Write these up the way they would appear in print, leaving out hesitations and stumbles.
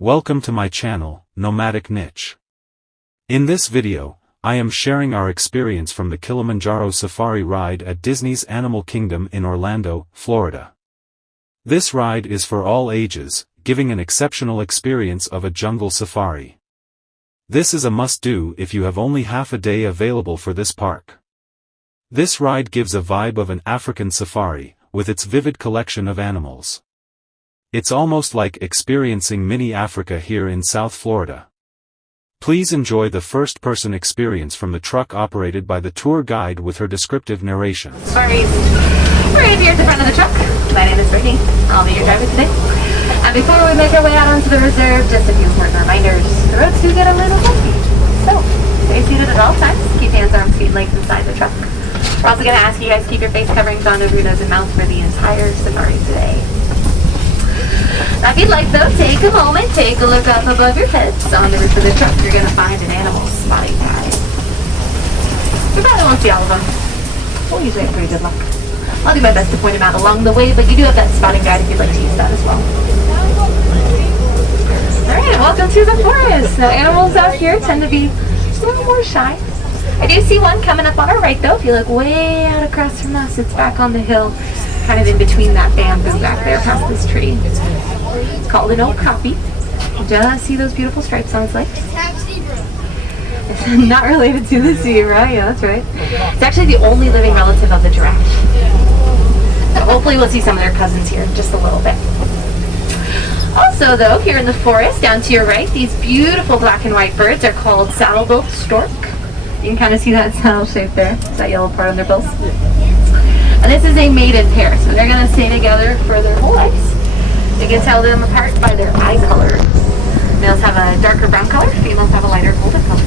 Welcome to my channel, Nomadic Niche. In this video, I am sharing our experience from the Kilimanjaro safari ride at Disney's Animal Kingdom in Orlando, Florida. This ride is for all ages, giving an exceptional experience of a jungle safari. This is a must-do if you have only half a day available for this park. This ride gives a vibe of an African safari, with its vivid collection of animals. It's almost like experiencing mini Africa here in South Florida. Please enjoy the first-person experience from the truck operated by the tour guide with her descriptive narration. Safaris. We're here at the front of the truck. My name is Brittany. I'll be your driver today. And before we make our way out onto the reserve, just a few important reminders. The roads do get a little bumpy. So, stay seated at all times. Keep hands, arms, feet length inside the truck. We're also going to ask you guys to keep your face coverings on over your nose and mouth for the entire safari today. Now if you'd like though, take a moment, take a look up above your heads. On the roof of the truck, you're going to find an animal spotting guide. You probably won't see all of them. We'll usually have pretty good luck. I'll do my best to point them out along the way, but you do have that spotting guide if you'd like to use that as well. Alright, welcome to the forest. Now animals out here tend to be just a little more shy. I do see one coming up on our right though. If you look way out across from us, it's back on the hill, kind of in between that bamboo back there past this tree. It's called an okapi. Just see those beautiful stripes on its legs? It's not related to the zebra, yeah, that's right. It's actually the only living relative of the giraffe. So hopefully we'll see some of their cousins here in just a little bit. Also though, here in the forest, down to your right, these beautiful black and white birds are called saddle-billed stork. You can kind of see that saddle shape there. It's that yellow part on their bills. And this is a mated pair, so they're going to stay together for their whole lives. You can tell them apart by their eye color. Males have a darker brown color, females have a lighter golden color.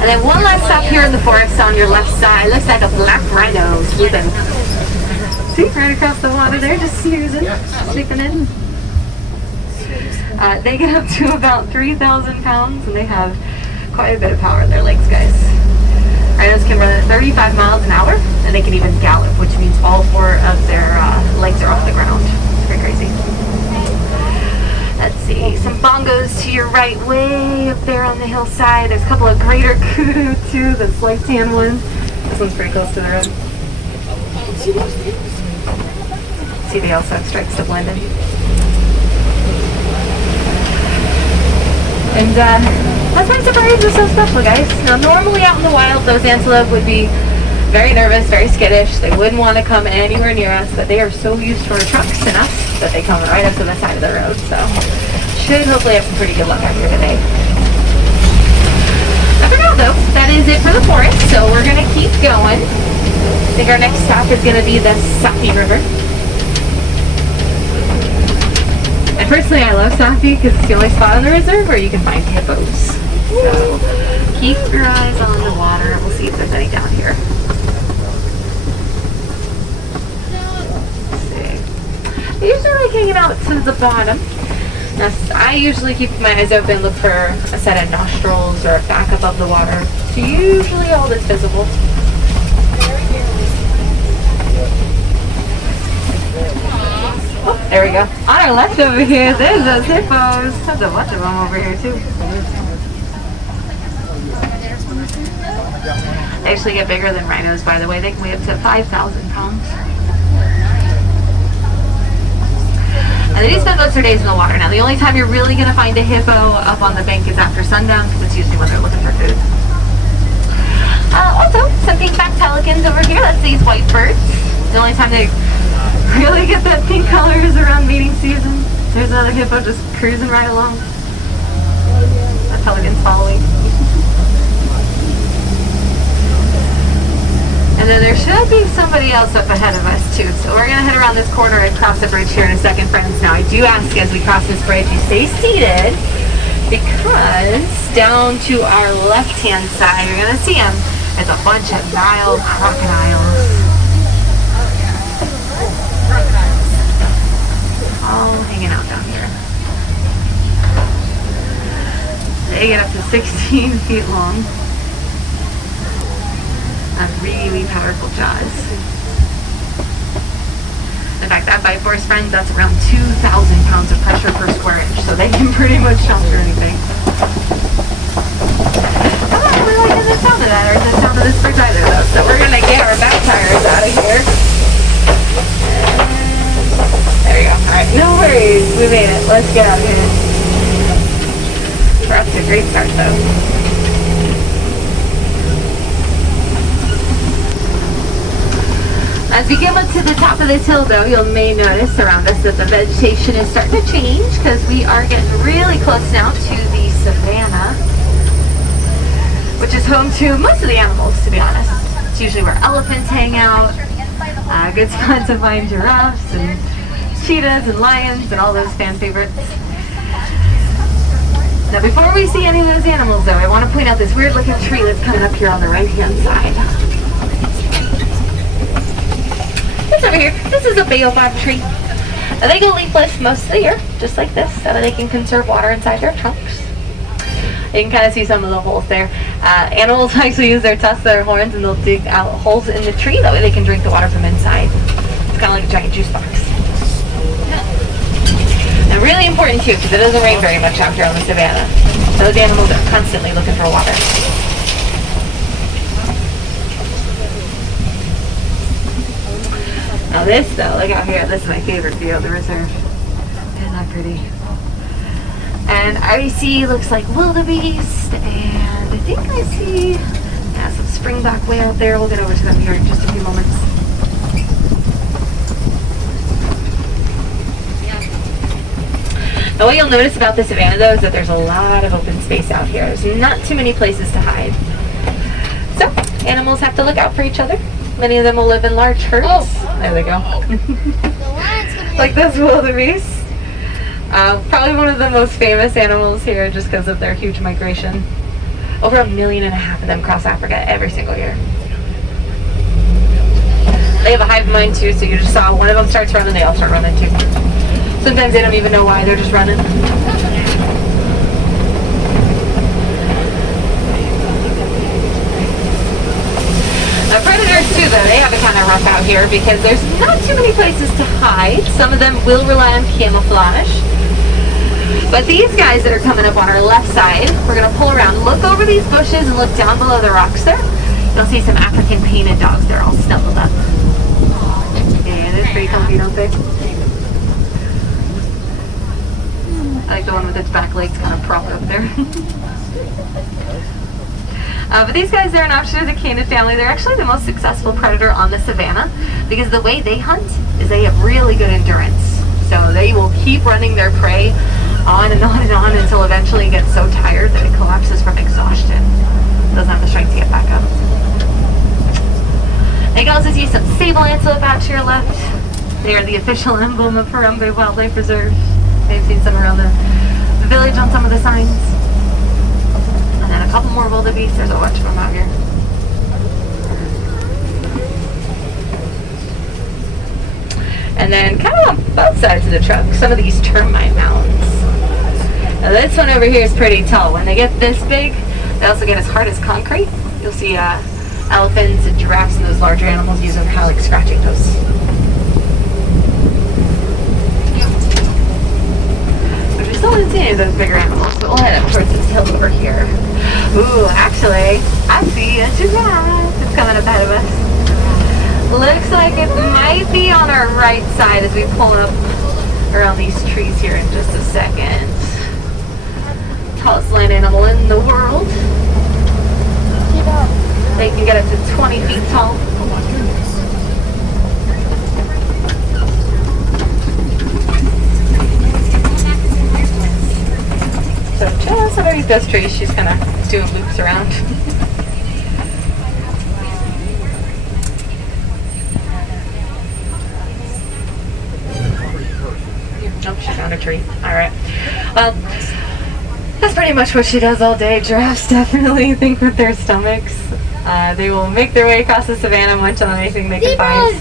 And then one last stop here in the forest on your left side. Looks like a black rhino swooping. See, right across the water there, just snoozing, sleeping in. They get up to about 3,000 pounds and they have quite a bit of power in their legs, guys. Rhinos can run at 35 miles an hour and they can even gallop, which means all four of their legs are off the ground. It's pretty crazy. Let's see, some bongos to your right, way up there on the hillside. There's a couple of greater kudu too, the slight tan one. This one's pretty close to the road. See, they also have stripes to blend in. And that's why safaris are so special, guys. Now, normally out in the wild, those antelope would be very nervous, very skittish. They wouldn't want to come anywhere near us, but they are so used to our trucks and us that they come right up to the side of the road. So, should hopefully have some pretty good luck out here today. But for now, though, that is it for the forest. So we're going to keep going. I think our next stop is going to be the Safi River. And personally, I love Safi because it's the only spot on the reserve where you can find hippos. So keep your eyes on the water. We'll see if there's any down here. Let's see. They usually like hanging out to the bottom. Now, I usually keep my eyes open, look for a set of nostrils or a back above the water. It's usually all that's visible. Oh, there we go. On our left over here, there's those hippos. There's a bunch of them over here too. They actually get bigger than rhinos, by the way. They can weigh up to 5,000 pounds. And they do spend most of their days in the water. Now, the only time you're really going to find a hippo up on the bank is after sundown, because it's usually when they're looking for food. Also, some pink-backed pelicans over here. That's these white birds. The only time they really get that pink color is around mating season. There's another hippo just cruising right along. That pelican's following. And then there should be somebody else up ahead of us too. So we're going to head around this corner and cross the bridge here in a second, friends. Now I do ask as we cross this bridge, you stay seated because down to our left-hand side, you're going to see them. There's a bunch of Nile crocodiles. All hanging out down here. They get up to 16 feet long. Have really powerful jaws. In fact, that bite force, friends, that's around 2,000 pounds of pressure per square inch, so they can pretty much chomp through anything. I'm not really liking the sound of that, or the sound of this bridge either, though, so we're going to get our back tires out of here. There we go. Alright, no worries, we made it. Let's get out of here. We're off to a great start, though. As we get up to the top of this hill, though, you may notice around us that the vegetation is starting to change because we are getting really close now to the savannah, which is home to most of the animals, to be honest. It's usually where elephants hang out, good spot to find giraffes and cheetahs and lions and all those fan favorites. Now, before we see any of those animals, though, I want to point out this weird looking tree that's coming up here on the right-hand side. It's over here. This is a baobab tree. And they go leafless most of the year, just like this, so that they can conserve water inside their trunks. You can kind of see some of the holes there. Animals actually use their tusks, their horns, and they'll dig out holes in the tree. That way they can drink the water from inside. It's kind of like a giant juice box. And really important too, because it doesn't rain very much out here on the savannah. Those animals are constantly looking for water. Now this though, look out here, this is my favorite view of the reserve. Isn't that pretty? And I see, looks like wildebeest, and I think I see some springback way out there. We'll get over to them here in just a few moments. Now what you'll notice about the savannah though is that there's a lot of open space out here. There's not too many places to hide. So, animals have to look out for each other. Many of them will live in large herds. Oh. There they go. Like this wildebeest. Probably one of the most famous animals here just because of their huge migration. Over 1.5 million of them cross Africa every single year. They have a hive mind too, so you just saw one of them starts running, they all start running too. Sometimes they don't even know why, they're just running. Predators too, though, they have it kind of rough out here because there's not too many places to hide. Some of them will rely on camouflage. But these guys that are coming up on our left side, we're going to pull around, look over these bushes and look down below the rocks there. You'll see some African painted dogs. They're all snuggled up. Yeah, they're pretty comfy, don't they? I like the one with its back legs kind of propped up there. But these guys are an offshoot of the canid family. They're actually the most successful predator on the savannah because the way they hunt is they have really good endurance. So they will keep running their prey on and on and on until eventually it gets so tired that it collapses from exhaustion. It doesn't have the strength to get back up. You can also see some sable antelope out to your left. They are the official emblem of Harambe Wildlife Reserve. I've seen some around the village on some of the signs. And then a couple more wildebeest. There's a bunch of them out here. And then kind of on both sides of the truck, some of these termite mounds. Now this one over here is pretty tall. When they get this big, they also get as hard as concrete. You'll see elephants and giraffes and those larger animals use them kind of like scratching posts. But we still didn't see any of those bigger animals, but we'll head up towards this hill over here. Ooh, actually, I see a giraffe. It's coming up ahead of us. Looks like it might be on our right side as we pull up around these trees here in just a second. Tallest land animal in the world. They can get up to 20 feet tall. So just underneath those trees, she's kind of doing loops around. Oh, she found a tree. Alright. Well, that's pretty much what she does all day. Giraffes definitely think with their stomachs. They will make their way across the savannah, munch on anything they can find.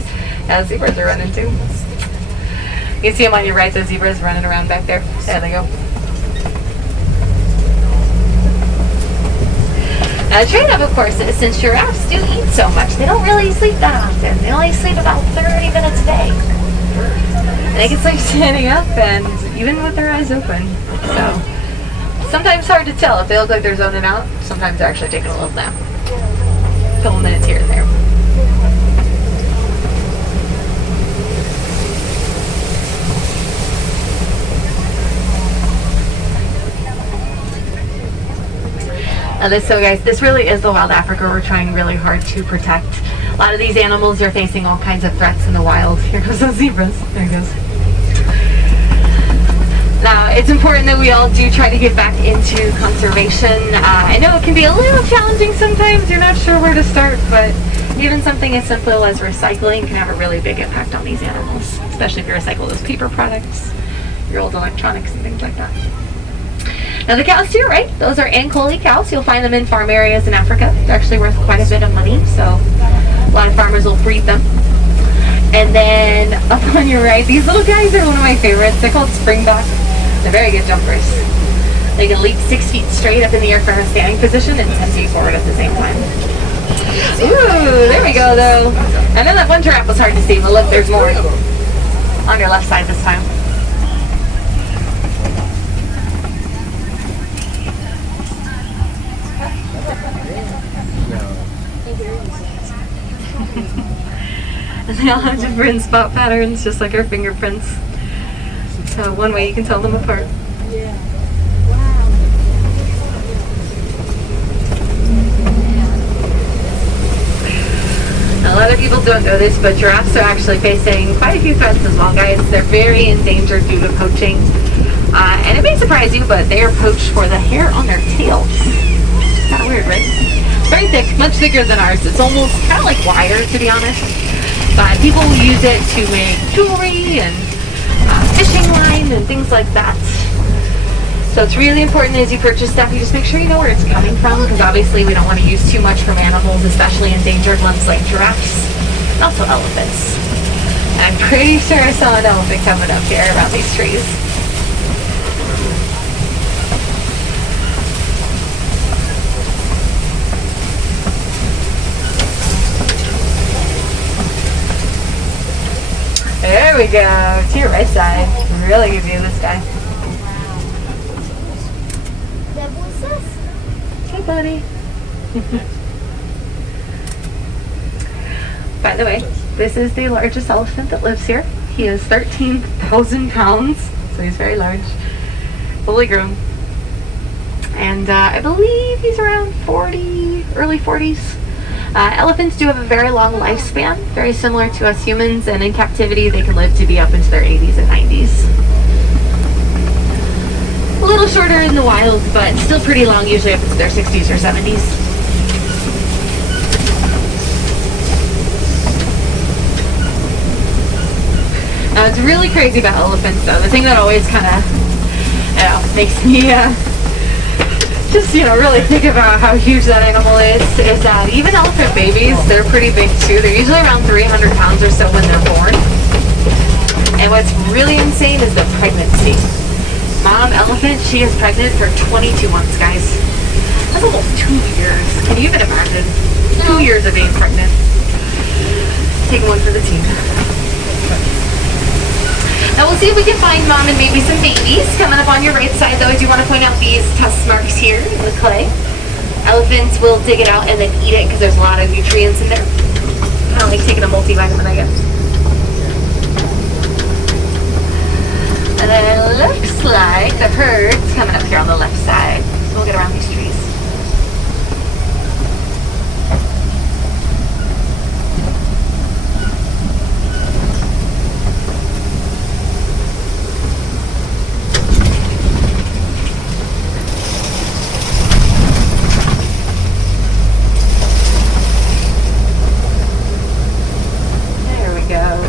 Yeah, zebras are running too. You can see them on your right, those zebras running around back there. There they go. Now the trade-off, of course, is since giraffes do eat so much, they don't really sleep that often. They only sleep about 30 minutes a day. And they can sleep standing up and even with their eyes open. So sometimes hard to tell if they look like they're zoning out. Sometimes they're actually taking a little nap. A couple minutes here and there. So guys, this really is the wild Africa we're trying really hard to protect. A lot of these animals are facing all kinds of threats in the wild. Here goes those zebras. There he goes. Now, it's important that we all do try to get back into conservation. I know it can be a little challenging sometimes. You're not sure where to start, but even something as simple as recycling can have a really big impact on these animals, especially if you recycle those paper products, your old electronics and things like that. Now the cows to your right, those are Ankoli cows. You'll find them in farm areas in Africa. They're actually worth quite a bit of money, so a lot of farmers will breed them. And then up on your right, these little guys are one of my favorites. They're called springboks. They're very good jumpers. They can leap 6 feet straight up in the air from a standing position and 10 feet forward at the same time. Ooh, there we go though. I know that one giraffe was hard to see, but look, there's more. On your left side this time. And they all have different spot patterns, just like our fingerprints. So one way you can tell them apart. Yeah. Wow. Now, a lot of people don't know this, but giraffes are actually facing quite a few threats as well, guys. They're very endangered due to poaching. And it may surprise you, but they are poached for the hair on their tails. Kind of weird, right? It's very thick, much thicker than ours. It's almost kind of like wire, to be honest. But people use it to make jewelry and fishing line and things like that. So it's really important as you purchase stuff, you just make sure you know where it's coming from, because obviously we don't want to use too much from animals, especially endangered ones like giraffes and also elephants. And I'm pretty sure I saw an elephant coming up here around these trees. There we go, to your right side. Really good view of this guy. Hey, buddy. By the way, this is the largest elephant that lives here. He is 13,000 pounds, so he's very large, fully grown. And I believe he's around 40, early 40s. Elephants do have a very long lifespan, very similar to us humans, and in captivity they can live to be up into their 80s and 90s. A little shorter in the wild, but still pretty long, usually up into their 60s or 70s. Now, it's really crazy about elephants, though. The thing that always kind of, makes me just, really think about how huge that animal is that even elephant babies, they're pretty big too. They're usually around 300 pounds or so when they're born. And what's really insane is the pregnancy. Mom elephant, she is pregnant for 22 months, guys. That's almost 2 years. Can you even imagine? 2 years of being pregnant. Taking one for the team. Now we'll see if we can find mom and maybe some babies. Coming up on your right side though, I do want to point out these tusk marks here in the clay. Elephants will dig it out and then eat it because there's a lot of nutrients in there. Kind of like taking a multivitamin, I guess. And then it looks like the herd's coming up here on the left side. So we'll get around these trees.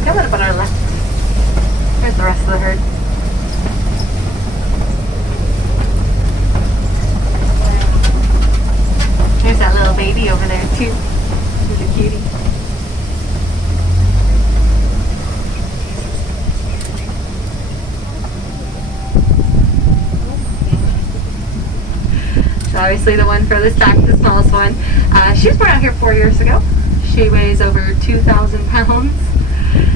Coming up on our left. There's the rest of the herd. There's that little baby over there too. He's a cutie. So obviously the one furthest back, the smallest one. She was born out here 4 years ago. She weighs over 2,000 pounds.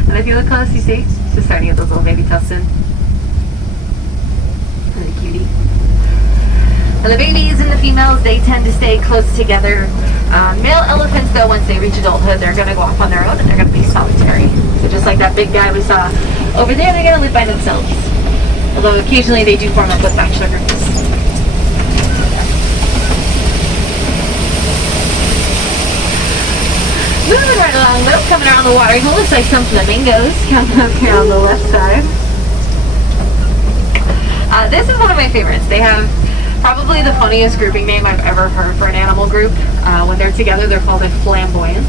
And if you look close, you see Just starting to get those little baby tuffs in. Really cutie. And the babies and the females, they tend to stay close together. Male elephants, though, once they reach adulthood, they're going to go off on their own and they're going to be solitary. So just like that big guy we saw over there, they're going to live by themselves. Although occasionally they do form up with bachelor groups. Moving right along though, coming around the watering hole, looks like some flamingos coming up here on the left side. This is one of my favorites. They have probably the funniest grouping name I've ever heard for an animal group. When they're together, they're called a flamboyance.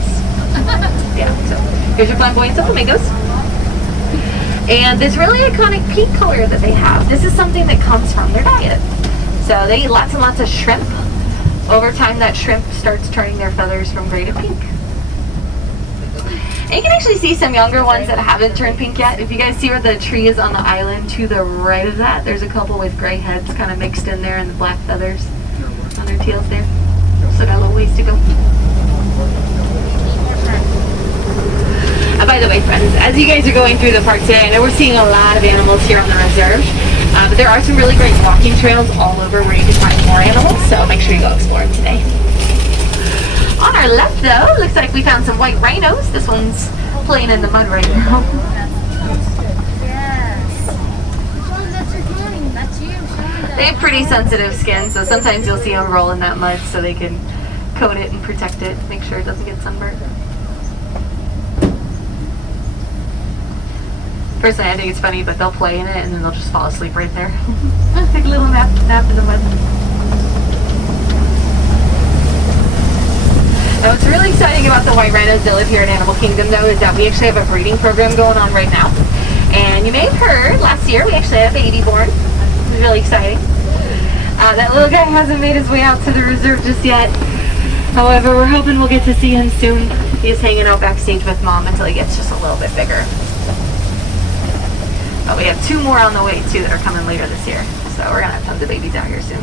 Yeah, so here's your flamboyance of flamingos. And this really iconic pink color that they have, this is something that comes from their diet. So they eat lots and lots of shrimp. Over time, that shrimp starts turning their feathers from gray to pink. And you can actually see some younger ones that haven't turned pink yet. If you guys see where the tree is on the island to the right of that, there's a couple with gray heads kind of mixed in there and the black feathers on their tails there. So got a little ways to go. By the way, friends, as you guys are going through the park today, I know we're seeing a lot of animals here on the reserve, but there are some really great walking trails all over where you can find more animals, so make sure you go explore them today. On our left, though, looks like we found some white rhinos. This one's playing in the mud right now. Yes. Oh, that's recording. That's you. They have pretty sensitive skin, so sometimes you'll see them roll in that mud so they can coat it and protect it, make sure it doesn't get sunburned. Personally, I think it's funny, but they'll play in it and then they'll just fall asleep right there. Take a little nap in the mud. Now, what's really exciting about the white rhinos that live here in Animal Kingdom, though, is that we actually have a breeding program going on right now. And you may have heard, last year we actually had a baby born. It was really exciting. That little guy hasn't made his way out to the reserve just yet. However, we're hoping we'll get to see him soon. He's hanging out backstage with Mom until he gets just a little bit bigger. But we have 2 more on the way, too, that are coming later this year. So we're going to have tons of babies out here soon.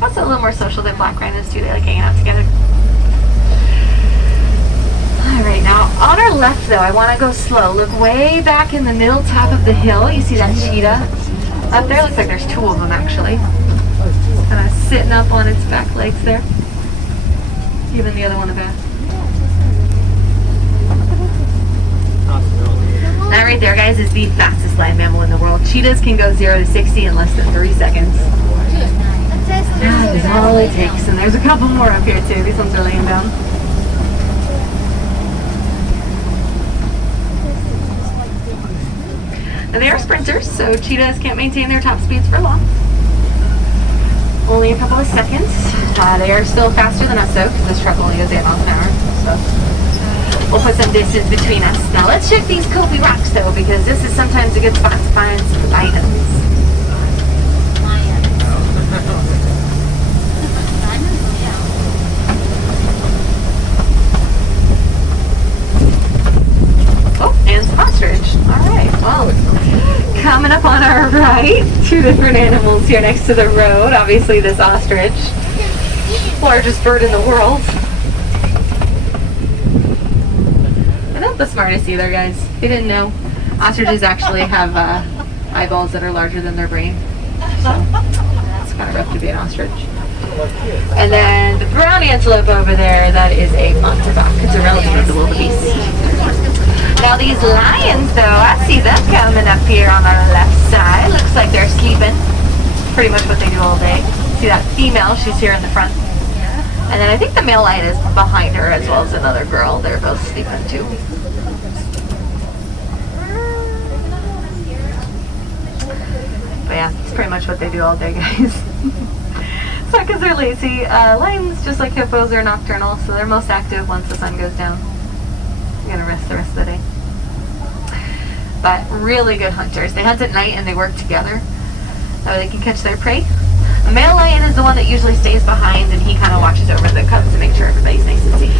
Also a little more social than black rhinos, too. They like hanging out together. Alright, now on our left, though, I want to go slow. Look way back in the middle top of the hill. You see that cheetah up there? Looks like there's 2 of them, actually. Kind of sitting up on its back legs there. Giving the other one a bath. That right there, guys, is the fastest land mammal in the world. Cheetahs can go 0 to 60 in less than 3 seconds. That is all it takes. And there's a couple more up here, too. These ones are laying down. And they are sprinters, so cheetahs can't maintain their top speeds for long. Only a couple of seconds. They are still faster than us, though, because this truck only goes 8 miles an hour. So we'll put some distance between us. Now let's check these Kobe rocks, though, because this is sometimes a good spot to find some items. Oh, and some ostrich. Alright, well, coming up on our right, 2 different animals here next to the road. Obviously this ostrich, largest bird in the world. They're not the smartest either, guys. If you didn't know, ostriches actually have eyeballs that are larger than their brain. So it's kind of rough to be an ostrich. And then the brown antelope over there, that is a monterbach. It's a relative of the wildebeest. Now these lions, though, I see them coming up here on our left side. Looks like they're sleeping. Pretty much what they do all day. See that female? She's here in the front. And then I think the male lion is behind her, as well as another girl. They're both sleeping too. But yeah, it's pretty much what they do all day, guys. It's not because they're lazy. Lions, just like hippos, are nocturnal, so they're most active once the sun goes down. They're gonna rest the rest of the day. But really good hunters. They hunt at night and they work together. That way they can catch their prey. A male lion is the one that usually stays behind, and he kind of watches over the cubs to make sure everybody's nice and safe.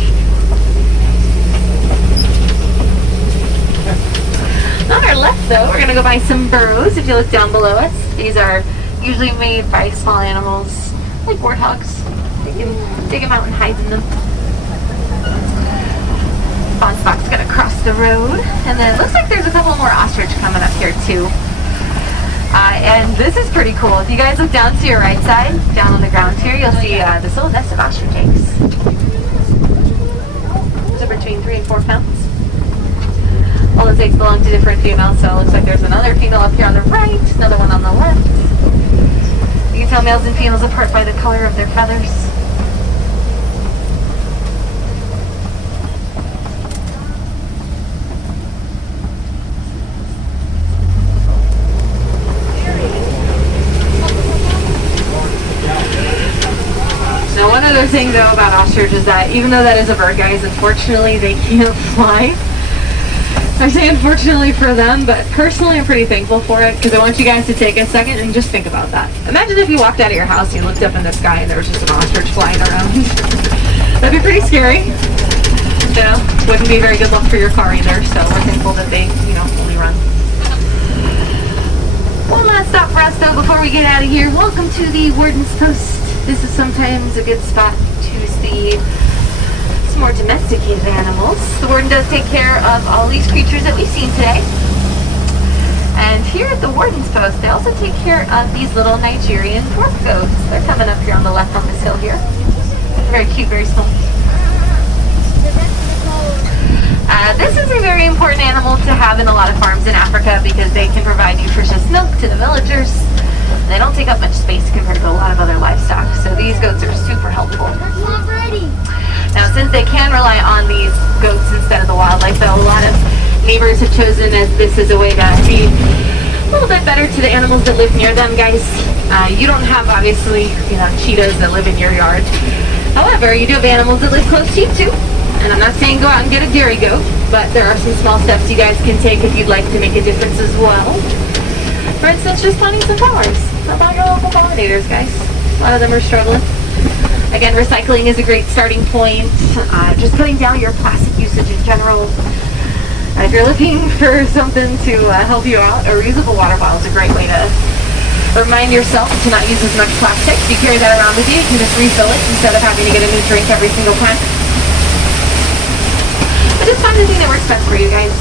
On our left, though, we're going to go buy some burrows. If you look down below us, these are usually made by small animals, like warthogs. You can dig them out and hide in them. Fawn Spock's gonna cross the road. And then it looks like there's a couple more ostrich coming up here too. And this is pretty cool. If you guys look down to your right side, down on the ground here, you'll see this little nest of ostrich eggs. They're between 3 and 4 pounds. All the eggs belong to different females, so it looks like there's another female up here on the right, another one on the left. You can tell males and females apart by the color of their feathers. Now, one other thing though about ostrich is that even though that is a bird, guys, unfortunately they can't fly. I say unfortunately for them, but personally I'm pretty thankful for it, because I want you guys to take a second and just think about that. Imagine if you walked out of your house and you looked up in the sky and there was just an ostrich flying around. That'd be pretty scary. So, wouldn't be very good luck for your car either, so we're thankful that they, only run. One last stop for us though before we get out of here. Welcome to the Warden's Post. This is sometimes a good spot to see some more domesticated animals. The Warden does take care of all these creatures that we've seen today. And here at the Warden's Post, they also take care of these little Nigerian dwarf goats. They're coming up here on the left on this hill here. Very cute, very small. This is a very important animal to have in a lot of farms in Africa because they can provide nutritious milk to the villagers. They don't take up much space compared to a lot of other livestock, so these goats are super helpful. That's not ready. Now, since they can rely on these goats instead of the wildlife, though, a lot of neighbors have chosen this as a way to be a little bit better to the animals that live near them, guys. You don't have, obviously, cheetahs that live in your yard. However, you do have animals that live close to you, too. And I'm not saying go out and get a dairy goat, but there are some small steps you guys can take if you'd like to make a difference as well. For instance, just planting some flowers. How about your local pollinators, guys? A lot of them are struggling. Again, recycling is a great starting point. Just cutting down your plastic usage in general. If you're looking for something to help you out, a reusable water bottle is a great way to remind yourself to not use as much plastic. If you carry that around with you, you can just refill it instead of having to get a new drink every single time. But just find the thing that works best for you guys,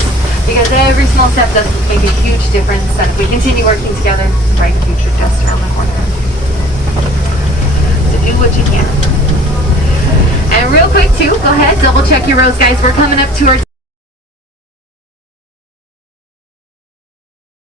because every small step does make a huge difference, and if we continue working together, the bright future just around the corner. So do what you can. And real quick too, go ahead, double check your rows, guys. We're coming up to our